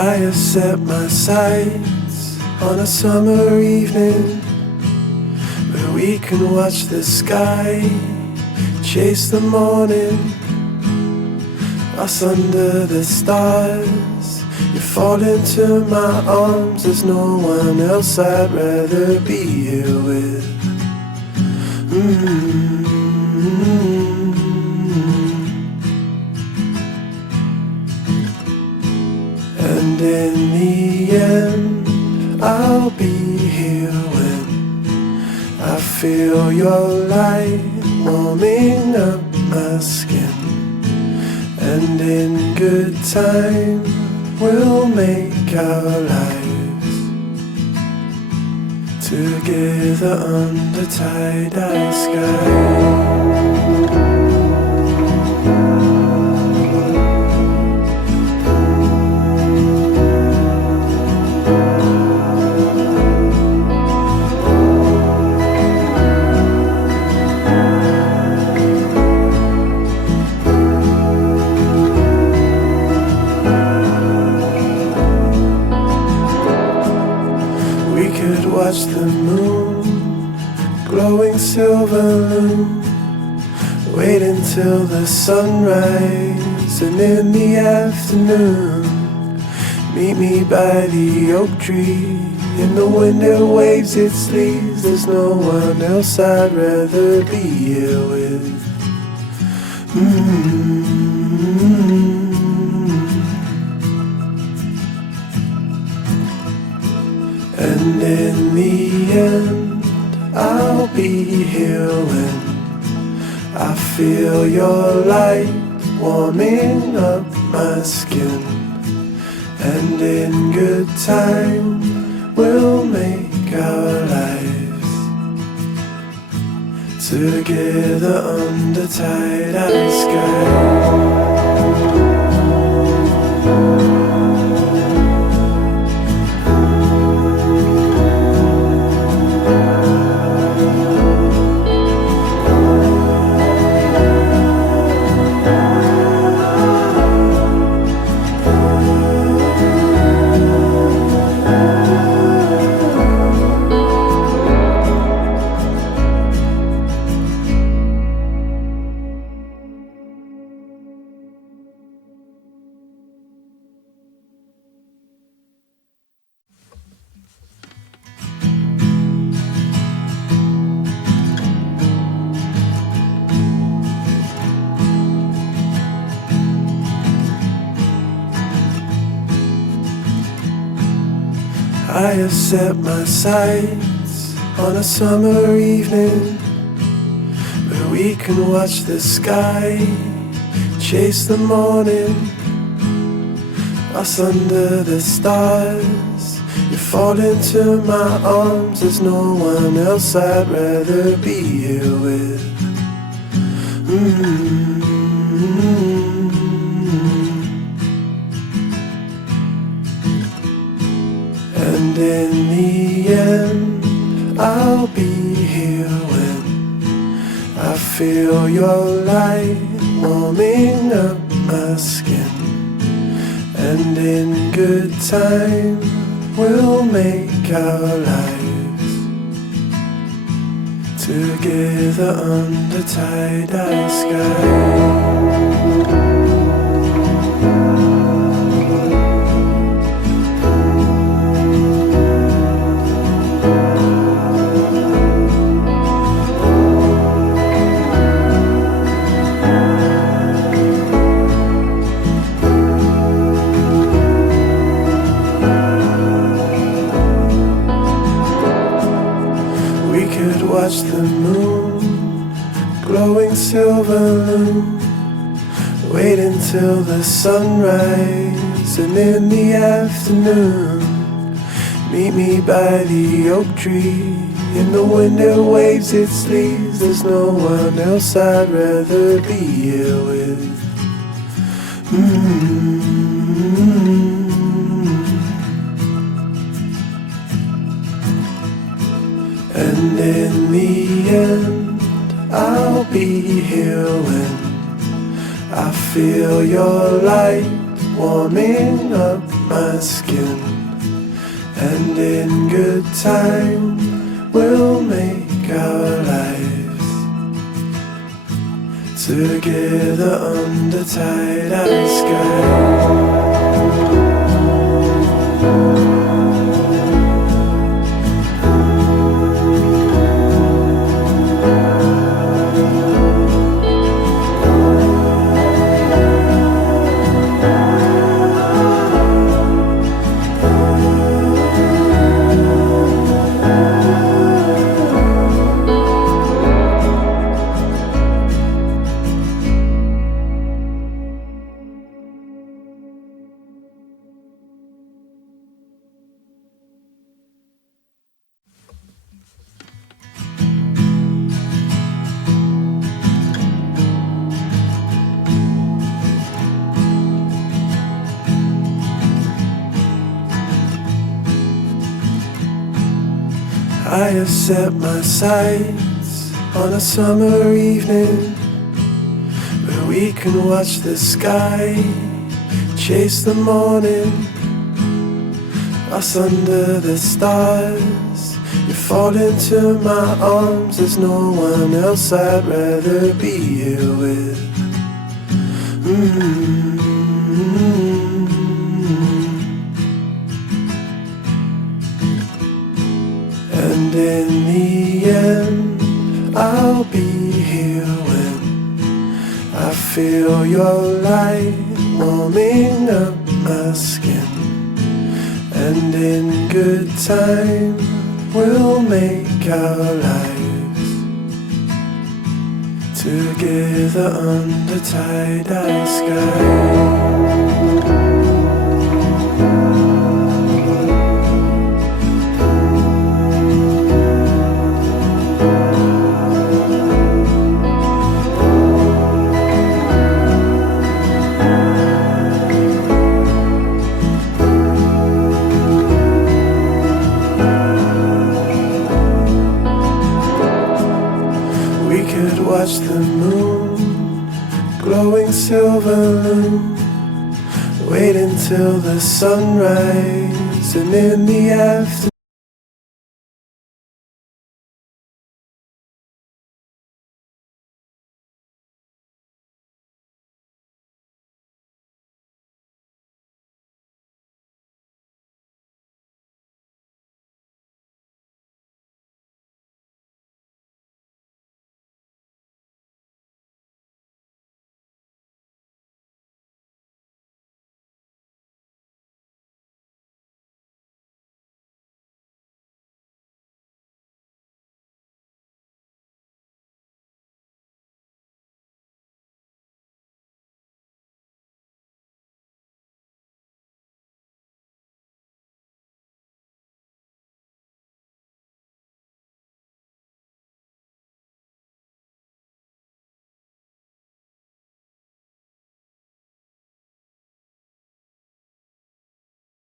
I have set my sights on a summer evening where we can watch the sky chase the morning. Us under the stars, you fall into my arms. There's no one else I'd rather be here with. And in the end, I'll be here when I feel your light warming up my skin. And in good time, we'll make our lives together under tie-dye sky. Watch the moon, glowing silver loom. Wait until the sunrise, and in the afternoon meet me by the oak tree. In the wind it waves its leaves. There's no one else I'd rather be here with. And in the end, I'll be here when I feel your light warming up my skin. And in good time, we'll make our lives together under tie-dye sky. I have set my sights on a summer evening where we can watch the sky chase the morning. Us under the stars, you fall into my arms. There's no one else I'd rather be here with. And in the end, I'll be here when I feel your light warming up my skin. And in good time, we'll make our lives together under tie-dye sky. Watch the moon, glowing silver loom. Wait until the sunrise, and in the afternoon meet me by the oak tree. In the wind it waves its leaves. There's no one else I'd rather be here with. And in the end, I'll be here when I feel your light warming up my skin. And in good time we'll make our lives together under tie-dye sky. I have set my sights on a summer evening where we can watch the sky chase the morning. Us under the stars, you fall into my arms. There's no one else I'd rather be here with. And in the end, I'll be here when I feel your light warming up my skin. And in good time, we'll make our lives together under tie-dye sky. Watch the moon, glowing silver loom. Wait until the sunrise, and in the afternoon